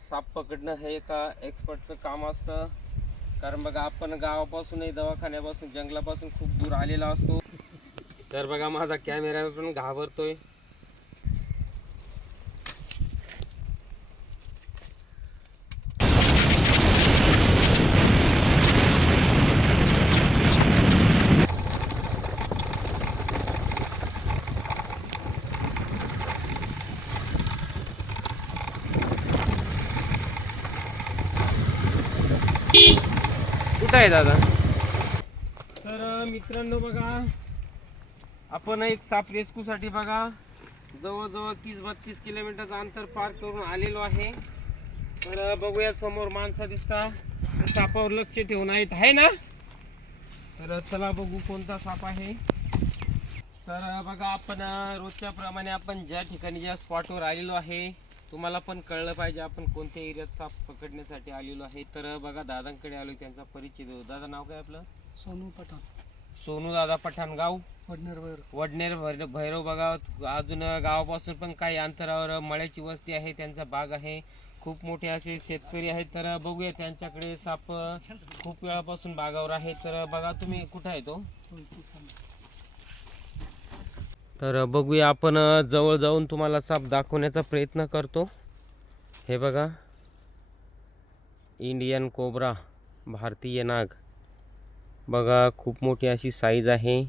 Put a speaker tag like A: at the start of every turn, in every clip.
A: साप पकडणं हे एका एक्सपर्टचं काम असतं. कारण बघा आपण गावापासूनही दवाखान्यापासून जंगलापासून खूप दूर आलेला असतो. तर बघा माझा कॅमेरा पण घाबरतोय. कुठं आहे दादा? तर मित्रांनो बघा आपण एक साप रेस्क्यूसाठी बघा जवळजवळ तीस बत्तीस किलोमीटरचं अंतर पार करून आलेलो आहे. तर बघूया समोर माणसं दिसता. सापावर लक्ष ठेवून आहेत. आहे ना? तर चला बघू कोणता साप आहे. तर बघा आपण रोजच्या प्रमाणे आपण ज्या ठिकाणी ज्या स्पॉटवर आलेलो आहे तुम्हाला पण कळलं पाहिजे आपण कोणत्या एरियात साप पकडण्यासाठी आलेलो आहे. तर बघा दादांकडे आलो त्यांचा परिचय देऊ दादा नाव काय आपलं?
B: सोनू पठाण.
A: सोनू दादा पठाणगाव.
B: वडनेरवर
A: वडनेर भैर भैरव बघा अजून गावापासून पण काही अंतरावर मळ्याची वस्ती आहे त्यांचा बाग आहे. खूप मोठे असे शेतकरी आहेत. तर बघूया त्यांच्याकडे साप खूप वेळापासून बागावर आहे. तर बघा तुम्ही कुठं आहे तो? तर बघूया आपण जवळ जाऊन तुम्हाला साप दाखवण्याचा प्रयत्न करतो. हे बघा. इंडियन कोबरा भारतीय नाग. बघा खूप मोठी अशी साईज आहे.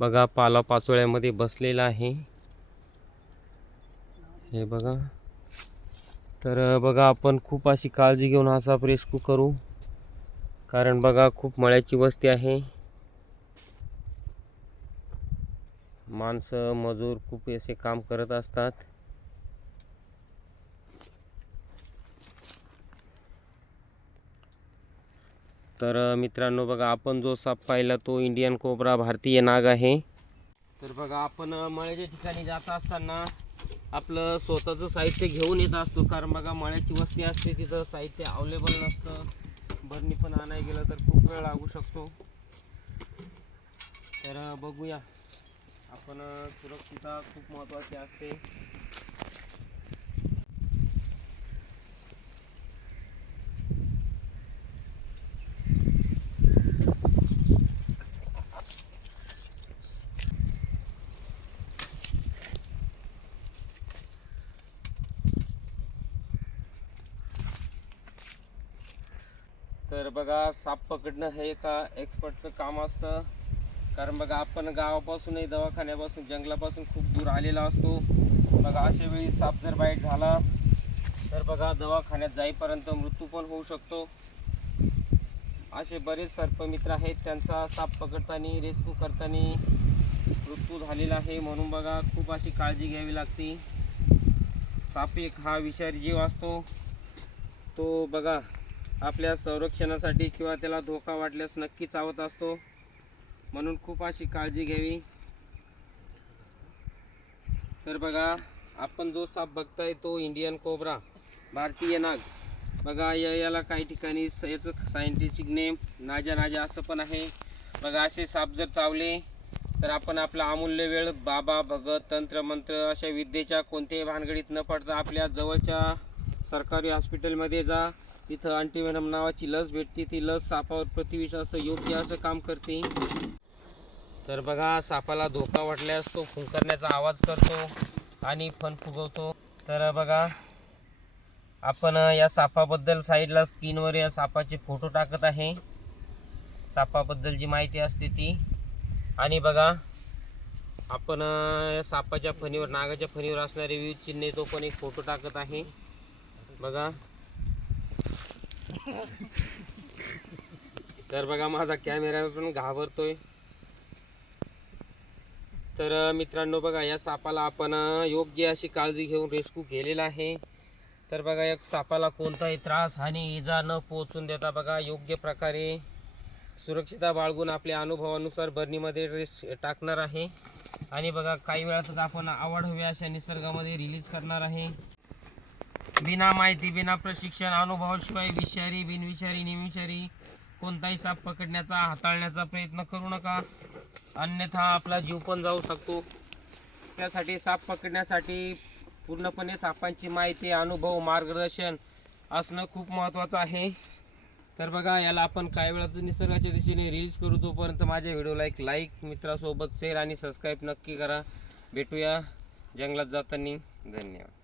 A: बघा पाला पाचोळ्यामध्ये बसलेला आहे. हे बघा. तर बघा आपण खूप अशी काळजी घेऊन हा साप रेस्क्यू करू. कारण बघा खूप मळ्याची वस्ती आहे. माणसं मजूर खूप असे काम करत असतात. तर मित्रांनो बघा आपण जो साप पाहिला तो इंडियन कोबरा भारतीय नाग आहे. तर बघा आपण मळ्याच्या ठिकाणी जात असताना आपलं स्वतःचं साहित्य घेऊन येत असतो. कारण बघा मळ्याची वस्ती असते तिथं साहित्य अवेलेबल नसतं. बरणी पण आणायला गेलं तर खूप वेळ लागू शकतो. तर बघूया. आपण सुरक्षितता खूप महत्त्वाची असते. तर बघा साप पकडणं हे एका एक्सपर्टचं काम असतं. कारण बघा आपण गावापासूनही दवाखान्यापासून जंगलापासून खूप दूर आलेला असतो. बघा अशा वेळी साप जर बाईट झाला तर बघा दवाखान्यात जाईपर्यंत मृत्यू पण होऊ शकतो. असे बरेच सर्पमित्र आहेत त्यांचा साप पकडताना रेस्क्यू करताना मृत्यू झालेला आहे. म्हणून बघा खूप अशी काळजी घ्यावी लागते. साप एक हा विषारी जीव असतो. तो बघा आपल्या संरक्षणासाठी किंवा त्याला धोका वाटल्यास नक्कीच आवत असतो. म्हणून खूप अशी काळजी घ्यावी. तर बघा आपण जो साप बघताय तो इंडियन कोबरा भारतीय नाग. बघा या याला काही ठिकाणी स- याचं सायंटिफिक नेम नाजा नाजा असं पण आहे. बघा असे साप जर चावले तर आपण आपला अमूल्य वेळ बाबा भगत तंत्र मंत्र अशा विद्येच्या कोणत्याही भानगडीत न पडता आपल्या जवळच्या सरकारी हॉस्पिटलमध्ये जा. तिथं अँटीवेनम नावाची लस भेटते. ती लस सापावर प्रतिविषाचं योग्य असं काम करते. तर बघा सापाला धोका वाटल्यास तो फुंकरण्याचा आवाज करतो आणि फन फुगवतो. तर बघा आपण या सापाबद्दल साईडला स्क्रीनवर या सापाचे फोटो टाकत आहे. सापाबद्दल जी माहिती असते ती. आणि बघा आपण या सापाच्या फणीवर नागाच्या फणीवर असणारे विविध चिन्हे तो पण एक फोटो टाकत आहे. बघा. तर बघा माझा कॅमेरा पण घाबरतोय. तर मित्रांनो बघा या सापाला आपण योग्य अशी काळजी घेऊन रेस्क्यू केलेला आहे. तर बघा या सापाला कोणताही त्रास आणि इजा न पोहोचून देता बघा योग्य प्रकारे सुरक्षिता बाळगून आपल्या अनुभवानुसार बर्नीमध्ये रेस टाकणार आहे. आणि बघा काही वेळातच आपण आवड हवी अशा निसर्गामध्ये रिलीज करणार आहे. बिना माहिती बिना प्रशिक्षण अनुभवाशिवाय विषारी बिनविषारी निविषारी कोणताही साप पकडण्याचा हाताळण्याचा प्रयत्न करू नका. अन्यथा आपला जीव पण जाऊ शकतो. त्यासाठी साप पकडण्यासाठी पूर्णपणे सापांची माहिती अनुभव मार्गदर्शन असणं खूप महत्त्वाचं आहे. तर बघा याला आपण काही वेळात निसर्गाच्या दिशेने रिलीज करू तोपर्यंत माझ्या व्हिडिओला एक लाईक मित्रासोबत शेअर आणि सबस्क्राईब नक्की करा. भेटूया. जंगलात जाताना. धन्यवाद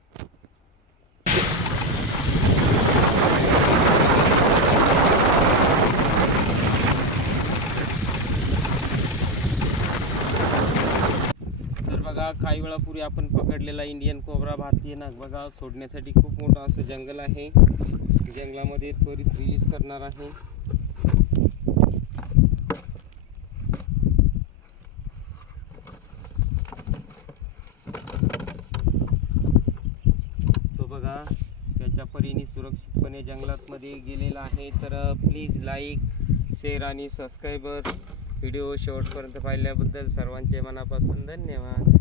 A: तर बघा काही वेळापूर्वी आपण पकडलेला इंडियन कोबरा भारतीय नाग बघा सोडण्यासाठी खूप मोठं असं जंगल आहे. जंगलामध्ये त्वरित रिलीज करणार आहे. तो बघा त्याच्या परीने सुरक्षितपणे जंगलातमध्ये गेलेला आहे. तर प्लीज लाईक शेअर आणि सबस्क्राईबर व्हिडिओ शेवटपर्यंत पाहिल्याबद्दल सर्वांचे मनापासून धन्यवाद.